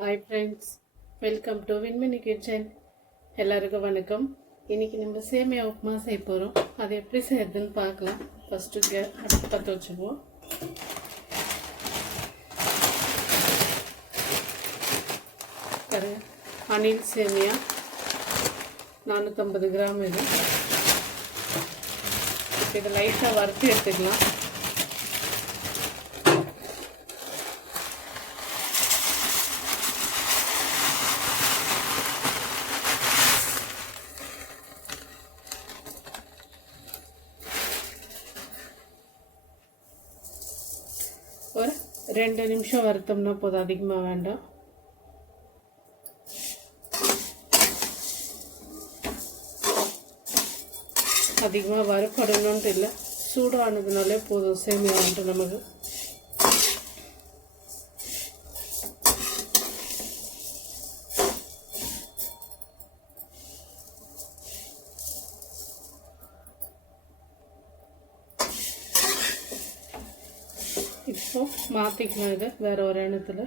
Hi friends, welcome to வின்மினி kitchen. எல்லாருக்கும் வணக்கம். இன்றைக்கி நம்ம சேமியா உப்புமா செய்ய போகிறோம். அது எப்படி செய்யறதுன்னு பார்க்கலாம். ஃபஸ்ட்டு அடுப்பு பற்ற வச்சுக்குவோம். அணில் சேமியா 450 கிராம். இது இப்போ இதை லைட்டாக வறுத்து எடுத்துக்கலாம். ஒரு 2 நிமிஷம் வறுத்தோம்னா போதும், அதிகமாக வேண்டாம். அதிகமாக வறுப்படணும்னு இல்லை, சூடானதுனாலே போதும் சேமியா வந்துட்டு நமக்கு. இப்போ மாற்றிக்கலாம் இதை வேறு ஒரு எண்ணத்தில்.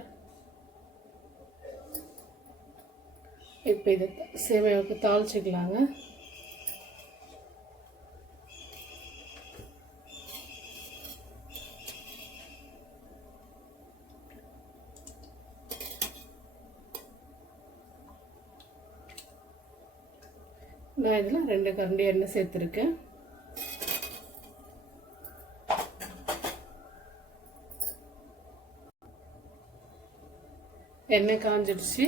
இப்போ இதை சேமியாவுக்கு தாளிச்சிக்கலாங்க. நான் இதில் 2 கரண்டி எண்ணெய் சேர்த்துருக்கேன். எண்ணெய் காஞ்சிடுச்சு,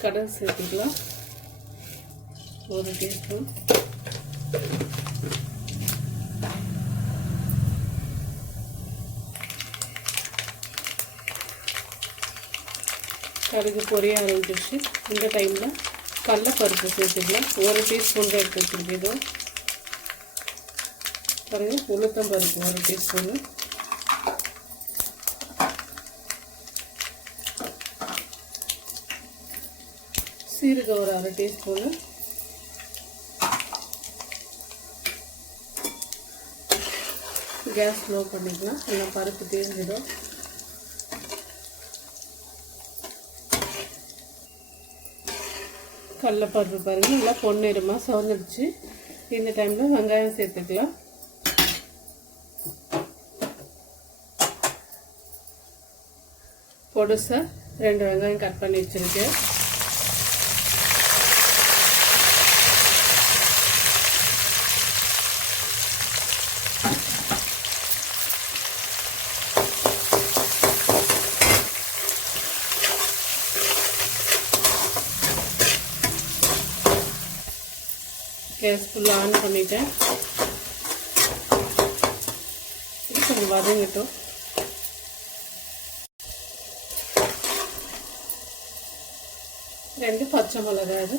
கடுகு சேர்த்துக்கலாம். 1 டீஸ்பூன். கடுகு பொரிய ஆரம்பிச்சிடுச்சு. இந்த டைமில் கடலைப்பருப்பு சேர்த்துக்கலாம். 1 டீஸ்பூன் தான் எடுத்து வச்சுருக்கோம். பாருங்கள், உளுத்தம்பருப்பு 1 டீஸ்பூனு, சீரகம் ஒரு 1/2 டீஸ்பூனு, கேஸ் ஸ்லோ பண்ணிக்கலாம், எல்லாம் பருப்பு தீர்ந்துடும். கடலைப்பருப்பு பாருங்கள் நல்லா பொன்னிறமாக சவந்துடுச்சு. இந்த டைமில் வெங்காயம் சேர்த்துக்கலாம். பொடுசாக 2 வெங்காயம் கட் பண்ணி வச்சுருக்கேன். கேஸ் ஃபுல்லாக ஆன் பண்ணிட்டேன். இது கொஞ்சம் வதங்கட்டும். ரெண்டு பச்சை மிளகாய், அது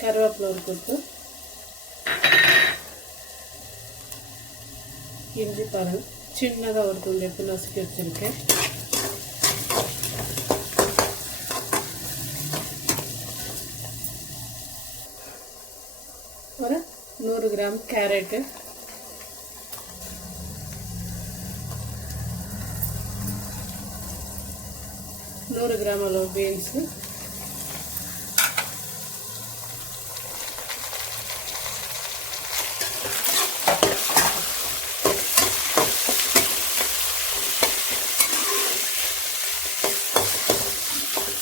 கருவேப்பிலை ஒரு கொத்து, இஞ்சி பாருங்கள் சின்னதாக ஒரு துண்டு எடுத்து நசுக்கி வச்சுருக்கேன். ஒரு 100 கிராம் கேரட்டு, 100 கிராம் அளவு பீன்ஸு,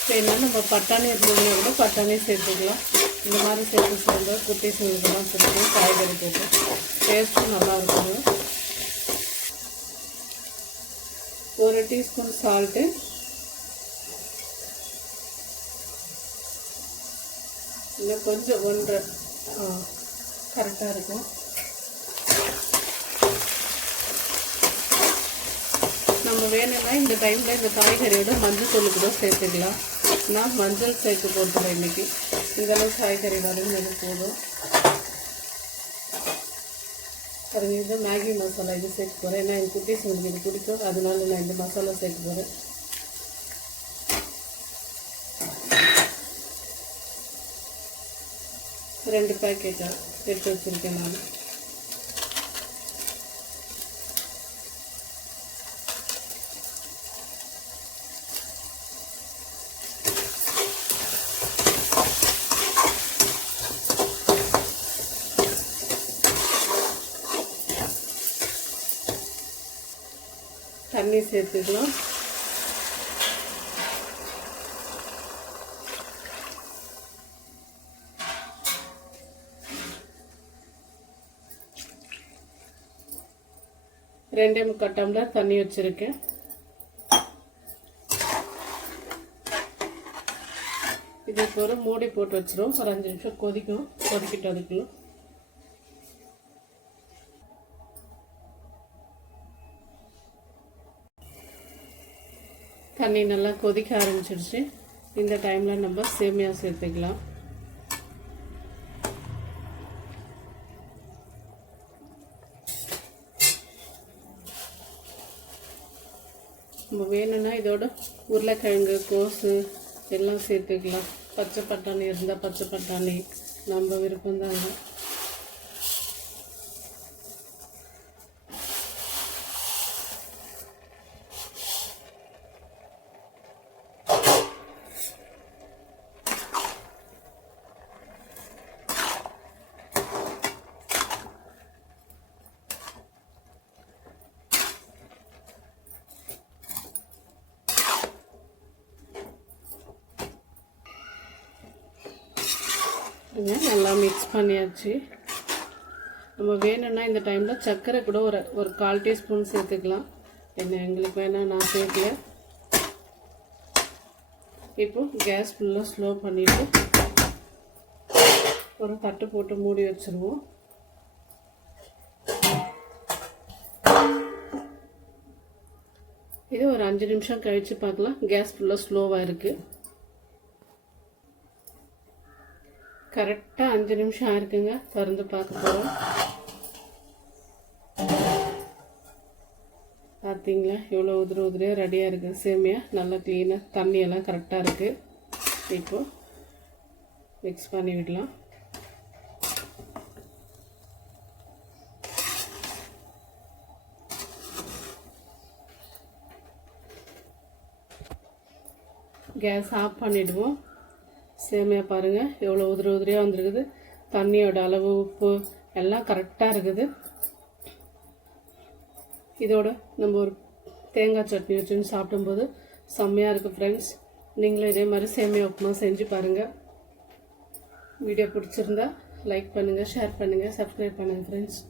வேணா நம்ம பட்டாணி இருந்ததுன்னா கூட பட்டாணி சேர்த்துக்கலாம். இந்த மாதிரி சேர்த்து சேர்ந்து குட்டீஸுங்களுக்கெல்லாம் பிடிக்கும். காய்கறி போட்டு டேஸ்ட்டும் நல்லா இருக்குங்க. 1 டீஸ்பூன் சால்ட்டு, இல்லை கொஞ்சம் 1.5 கரெக்டாக இருக்கும். நம்ம வேணும்னா இந்த டைமில் இந்த காய்கறியோட மஞ்சள் தூள் கூட சேர்த்துக்கலாம். நான் மஞ்சள் சேர்த்து போட்டுறேன் இன்றைக்கி. இந்தளவு காய்கறி வதங்கினது போதும். பாருங்க, இது மேகி மசாலா இது சேர்க்க போகிறேன். ஏன்னா என் குட்டீஸுங்களுக்கு இது பிடிக்கும், அதனால நான் இந்த மசாலா சேர்க்க போகிறேன். ரெண்டு பேக்கெட்டாக எடுத்து வச்சுருக்கேன் நான். தண்ணி சேர்த்துக்கலாம். ரெண்டே முக்கால் டம்ளர் தண்ணி வச்சுருக்கேன். இது ஒரு மூடி போட்டு வச்சிரும். ஒரு 5 நிமிஷம் கொதிக்கிட்டு அதுக்குள்ள தண்ணி நல்லா கொதிக்க ஆரம்பிச்சிருச்சு. இந்த டைமில் நம்ம சேமியா சேர்த்துக்கலாம். நம்ம வேணும்னா இதோட உருளைக்கிழங்கு, கோஸு எல்லாம் சேர்த்துக்கலாம். பச்சை பட்டாணி இருந்தால் பச்சை பட்டாணி நம்ம விருப்பம்தாங்க. நல்லா மிக்ஸ் பண்ணியாச்சு. நம்ம வேணும்னா இந்த டைமில் சர்க்கரை கூட ஒரு 1/4 டீஸ்பூன் சேர்த்துக்கலாம். எங்களுக்கு வேணால் நான் சேர்க்கல. இப்போ கேஸ் ஃபுல்லாக ஸ்லோ பண்ணிவிட்டு ஒரு தட்டு போட்டு மூடி வச்சுருவோம். இது ஒரு 5 நிமிஷம் கழித்து பார்க்கலாம். கேஸ் ஃபுல்லாக ஸ்லோவாக இருக்குது. கரெக்டாக 5 நிமிஷம் ஆயிருக்குங்க. திறந்து பார்க்க போகிறோம். பார்த்தீங்களா எவ்வளோ உதிரியாக ரெடியாக இருக்குது. சேமியா நல்லா க்ளீனாக தண்ணியெல்லாம் கரெக்டாக இருக்குது. இப்போது மிக்ஸ் பண்ணி விடலாம். கேஸ் ஆஃப் பண்ணிவிடுவோம். சேமியா பாருங்கள் எவ்வளோ உதிரியாக வந்துருக்குது. தண்ணியோட அளவு, உப்பு எல்லாம் கரெக்டாக இருக்குது. இதோட நம்ம ஒரு தேங்காய் சட்னி வச்சுன்னு சாப்பிடும்போது செம்மையாக இருக்குது ஃப்ரெண்ட்ஸ். நீங்களும் இதே மாதிரி சேமியா உப்புமா செஞ்சு பாருங்கள். வீடியோ பிடிச்சிருந்தா லைக் பண்ணுங்கள், ஷேர் பண்ணுங்கள், சப்ஸ்கிரைப் பண்ணுங்கள் ஃப்ரெண்ட்ஸ்.